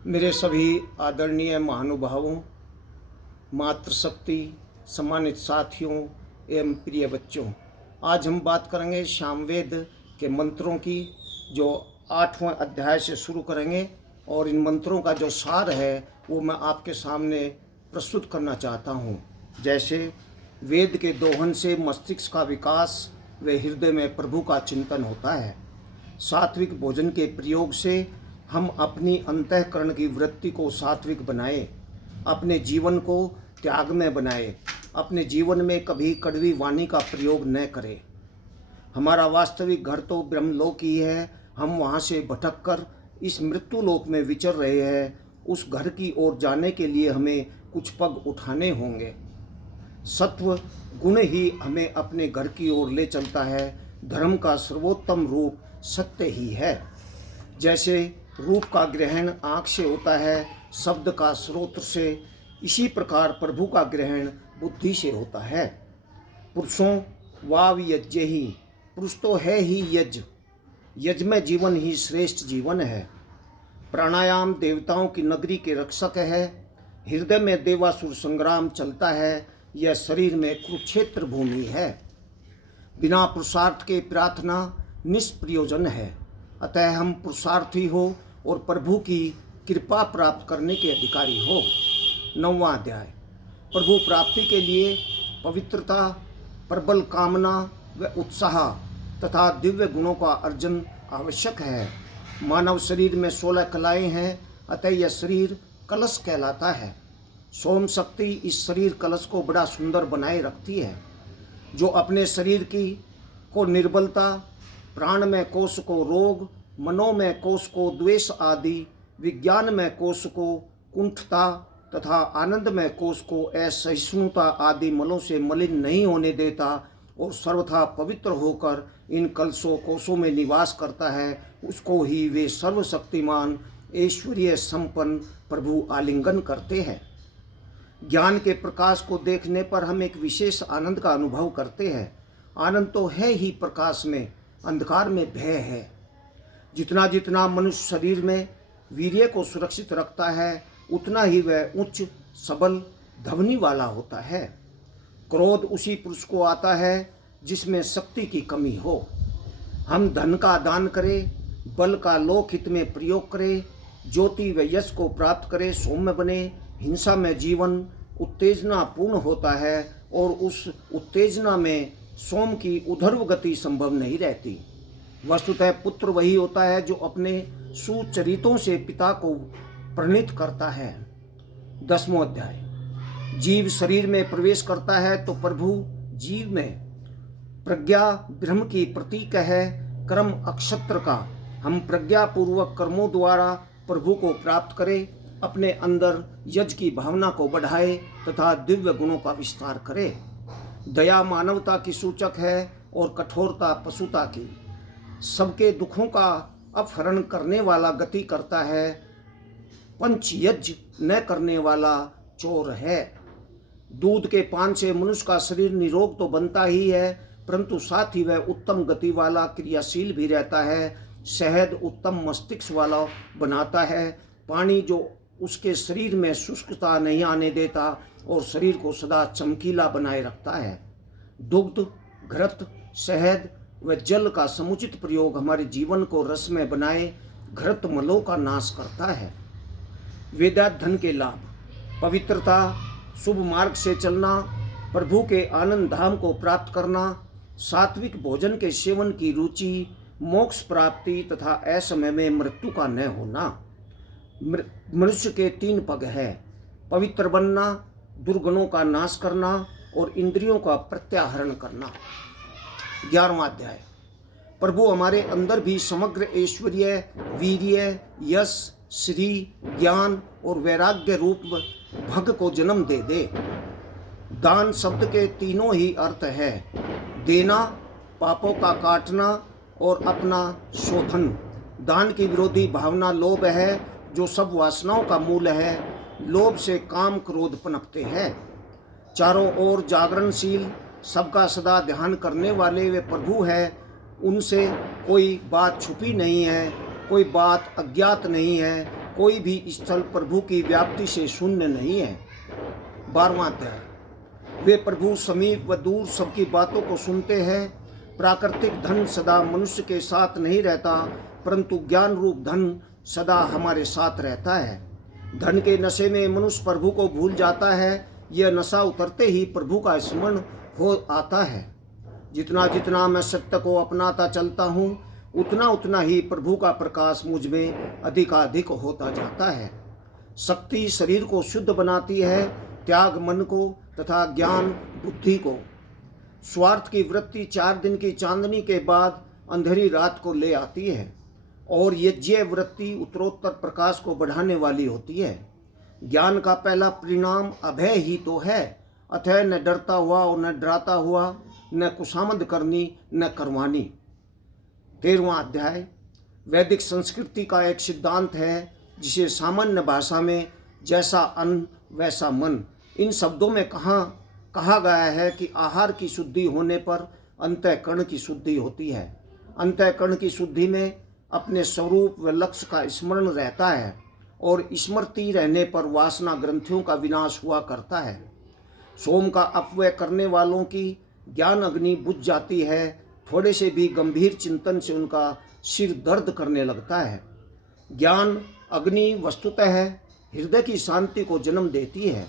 मेरे सभी आदरणीय महानुभावों, मातृशक्ति, सम्मानित साथियों एवं प्रिय बच्चों, आज हम बात करेंगे सामवेद के मंत्रों की, जो 8वें अध्याय से शुरू करेंगे। और इन मंत्रों का जो सार है वो मैं आपके सामने प्रस्तुत करना चाहता हूँ। जैसे वेद के दोहन से मस्तिष्क का विकास व हृदय में प्रभु का चिंतन होता है। सात्विक भोजन के प्रयोग से हम अपनी अंतःकरण की वृत्ति को सात्विक बनाएं, अपने जीवन को त्याग में बनाएं, अपने जीवन में कभी कड़वी वाणी का प्रयोग न करें। हमारा वास्तविक घर तो ब्रह्मलोक ही है। हम वहाँ से भटककर इस मृत्यु लोक में विचर रहे हैं। उस घर की ओर जाने के लिए हमें कुछ पग उठाने होंगे। सत्व गुण ही हमें अपने घर की ओर ले चलता है। धर्म का सर्वोत्तम रूप सत्य ही है। जैसे रूप का ग्रहण आँख से होता है, शब्द का स्रोत से, इसी प्रकार प्रभु का ग्रहण बुद्धि से होता है। पुरुषों वाव यज्ञ ही, पुरुष तो है ही यज्ञ, यज्ञ में जीवन ही श्रेष्ठ जीवन है। प्राणायाम देवताओं की नगरी के रक्षक है। हृदय में देवासुर संग्राम चलता है। यह शरीर में कुरुक्षेत्र भूमि है। बिना पुरुषार्थ के प्रार्थना निष्प्रयोजन है। अतः हम पुरुषार्थी हो और प्रभु की कृपा प्राप्त करने के अधिकारी हो। 9वां अध्याय। प्रभु प्राप्ति के लिए पवित्रता, प्रबल कामना व उत्साह तथा दिव्य गुणों का अर्जन आवश्यक है। मानव शरीर में 16 कलाएं हैं, अतः यह शरीर कलश कहलाता है। सोम शक्ति इस शरीर कलश को बड़ा सुंदर बनाए रखती है। जो अपने शरीर को निर्बलता, प्राण में कोश को रोग, मनो में कोश को द्वेष आदि, विज्ञान में कोश को कुंठता तथा आनंद में कोश को असहिष्णुता आदि मलों से मलिन नहीं होने देता और सर्वथा पवित्र होकर इन कलशों कोशों में निवास करता है, उसको ही वे सर्वशक्तिमान ऐश्वर्य संपन्न प्रभु आलिंगन करते हैं। ज्ञान के प्रकाश को देखने पर हम एक विशेष आनंद का अनुभव करते हैं। आनंद तो है ही प्रकाश में, अंधकार में भय है। जितना जितना मनुष्य शरीर में वीर्य को सुरक्षित रखता है, उतना ही वह उच्च सबल ध्वनि वाला होता है। क्रोध उसी पुरुष को आता है जिसमें शक्ति की कमी हो। हम धन का दान करें, बल का लोक हित में प्रयोग करें, ज्योति व यश को प्राप्त करें, सौम्य बने। हिंसा में जीवन उत्तेजना पूर्ण होता है और उस उत्तेजना में सोम की उधर्व गति संभव नहीं रहती। वस्तुतः पुत्र वही होता है जो अपने सुचरितों से पिता को प्रणीत करता है। 10वां अध्याय। जीव शरीर में प्रवेश करता है तो प्रभु जीव में। प्रज्ञा ब्रह्म की प्रतीक है, कर्म अक्षत्र का। हम प्रज्ञा पूर्वक कर्मों द्वारा प्रभु को प्राप्त करें, अपने अंदर यज्ञ की भावना को बढ़ाए तथा दिव्य गुणों का विस्तार करे। दया मानवता की सूचक है और कठोरता पशुता की। सबके दुखों का अपहरण करने वाला गति करता है, पंच यज्ञ न करने वाला चोर है। दूध के पान से मनुष्य का शरीर निरोग तो बनता ही है, परंतु साथ ही वह उत्तम गति वाला क्रियाशील भी रहता है। शहद उत्तम मस्तिष्क वाला बनाता है। पानी जो उसके शरीर में शुष्कता नहीं आने देता और शरीर को सदा चमकीला बनाए रखता है। दुग्ध, घृत, शहद व जल का समुचित प्रयोग हमारे जीवन को रसमय बनाए घृत मलों का नाश करता है। वेदाध्ययन के लाभ: पवित्रता, शुभ मार्ग से चलना, प्रभु के आनंद धाम को प्राप्त करना, सात्विक भोजन के सेवन की रुचि, मोक्ष प्राप्ति तथा असमय में मृत्यु का न होना। मनुष्य के 3 पग है: पवित्र बनना, दुर्गुणों का नाश करना और इंद्रियों का प्रत्याहरण करना। 11वां अध्याय। प्रभु हमारे अंदर भी समग्र ऐश्वर्य, वीर्य, यश, श्री, ज्ञान और वैराग्य रूप भग को जन्म दे दे। दान शब्द के तीनों ही अर्थ है: देना, पापों का काटना और अपना शोधन। दान की विरोधी भावना लोभ है, जो सब वासनाओं का मूल है। लोभ से काम क्रोध पनपते हैं। चारों ओर जागरणशील, सबका सदा ध्यान करने वाले वे प्रभु है। उनसे कोई बात छुपी नहीं है, कोई बात अज्ञात नहीं है, कोई भी स्थल प्रभु की व्याप्ति से शून्य नहीं है। 12वां अध्याय। वे प्रभु समीप व दूर सबकी बातों को सुनते हैं। प्राकृतिक धन सदा मनुष्य के साथ नहीं रहता, परंतु ज्ञान रूप धन सदा हमारे साथ रहता है। धन के नशे में मनुष्य प्रभु को भूल जाता है। यह नशा उतरते ही प्रभु का स्मरण हो आता है। जितना जितना मैं सत्य को अपनाता चलता हूँ, उतना उतना ही प्रभु का प्रकाश मुझ में अधिकाधिक होता जाता है। शक्ति शरीर को शुद्ध बनाती है, त्याग मन को तथा ज्ञान बुद्धि को। स्वार्थ की वृत्ति 4 दिन की चांदनी के बाद अंधेरी रात को ले आती है, और यज्ञ वृत्ति उत्तरोत्तर प्रकाश को बढ़ाने वाली होती है। ज्ञान का पहला परिणाम अभय ही तो है। अतः न डरता हुआ और न डराता हुआ, न कुशामद करनी न करवानी। 13वां अध्याय। वैदिक संस्कृति का एक सिद्धांत है, जिसे सामान्य भाषा में जैसा अन्न वैसा मन, इन शब्दों में कहा गया है कि आहार की शुद्धि होने पर अंतःकरण की शुद्धि होती है। अंतःकरण की शुद्धि में अपने स्वरूप व लक्ष्य का स्मरण रहता है, और स्मृति रहने पर वासना ग्रंथियों का विनाश हुआ करता है। सोम का अपव्यय करने वालों की ज्ञान अग्नि बुझ जाती है। थोड़े से भी गंभीर चिंतन से उनका सिर दर्द करने लगता है। ज्ञान अग्नि वस्तुतः हृदय की शांति को जन्म देती है।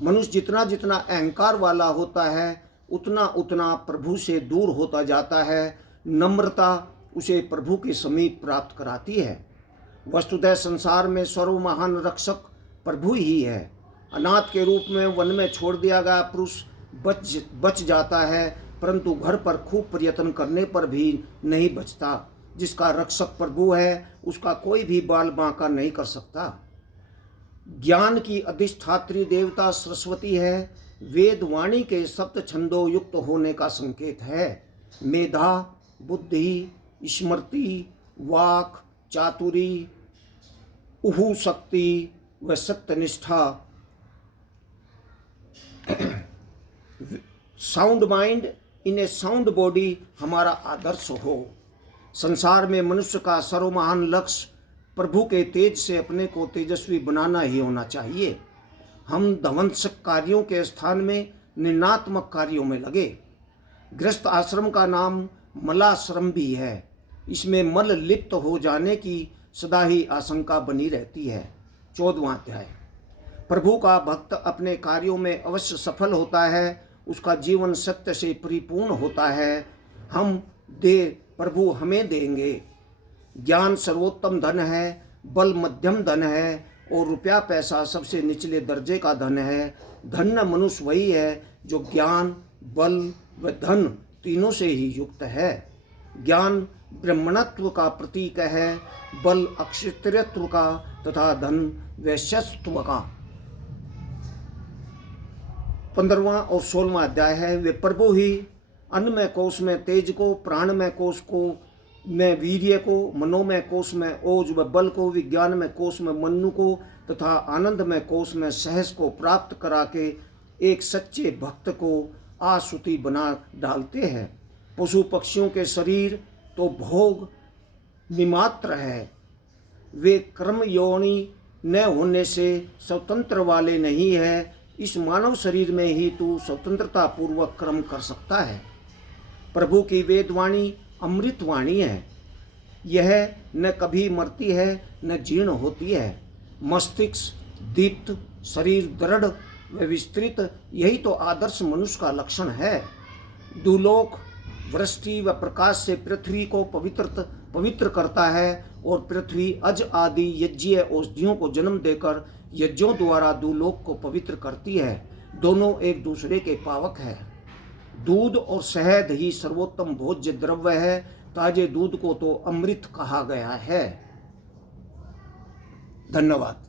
मनुष्य जितना जितना अहंकार वाला होता है, उतना उतना प्रभु से दूर होता जाता है। नम्रता उसे प्रभु के समीप प्राप्त कराती है। वस्तुतः संसार में सर्व महान रक्षक प्रभु ही है। अनाथ के रूप में वन में छोड़ दिया गया पुरुष बच जाता है, परंतु घर पर खूब प्रयत्न करने पर भी नहीं बचता। जिसका रक्षक प्रभु है, उसका कोई भी बाल बांका नहीं कर सकता। ज्ञान की अधिष्ठात्री देवता सरस्वती है। वेद वाणी के सप्त छंदों युक्त होने का संकेत है। मेधा, बुद्धि, स्मृति, वाक, चातुरी, उहु शक्ति व सत्यनिष्ठा, sound mind in A sound body हमारा आदर्श हो। संसार में मनुष्य का सर्वमहान लक्ष्य प्रभु के तेज से अपने को तेजस्वी बनाना ही होना चाहिए। हम ध्वंसक कार्यों के स्थान में निर्णात्मक कार्यों में लगे। गृहस्थ आश्रम का नाम मलाश्रम भी है। इसमें मल लिप्त हो जाने की सदा ही आशंका बनी रहती है। 14वां अध्याय। प्रभु का भक्त अपने कार्यों में अवश्य सफल होता है। उसका जीवन सत्य से परिपूर्ण होता है। हम दे, प्रभु हमें देंगे। ज्ञान सर्वोत्तम धन है, बल मध्यम धन है, और रुपया पैसा सबसे निचले दर्जे का धन है। धन्य मनुष्य वही है जो ज्ञान, बल व धन तीनों से ही युक्त है। ज्ञान ब्रह्मणत्व का प्रतीक है, बल अक्षत्रियत्व का तथा धन वैश्यत्व का। 15वां और 16वां अध्याय है। वे प्रभु ही अन्न में कोश में तेज को, प्राण में कोश को में वीर्य को, मनोमय कोश में ओज व बल को, विज्ञान में कोश में मनु को तथा आनंद में कोश में सहस को प्राप्त करा के एक सच्चे भक्त को आसुति बना डालते हैं। पशु पक्षियों के शरीर तो भोग निमात्र है। वे कर्म योनि न होने से स्वतंत्र वाले नहीं है। इस मानव शरीर में ही तू स्वतंत्रता पूर्वक कर्म कर सकता है। प्रभु की वेदवाणी अमृत वाणी है। यह न कभी मरती है न जीर्ण होती है। मस्तिष्क दीप्त, शरीर दृढ़ व विस्तृत, यही तो आदर्श मनुष्य का लक्षण है। दुलोक वृष्टि व प्रकाश से पृथ्वी को पवित्र करता है, और पृथ्वी अज आदि यज्ञ औषधियों को जन्म देकर यज्ञों द्वारा दुलोक को पवित्र करती है। दोनों एक दूसरे के पावक है। दूध और शहद ही सर्वोत्तम भोज्य द्रव्य है। ताजे दूध को तो अमृत कहा गया है। धन्यवाद।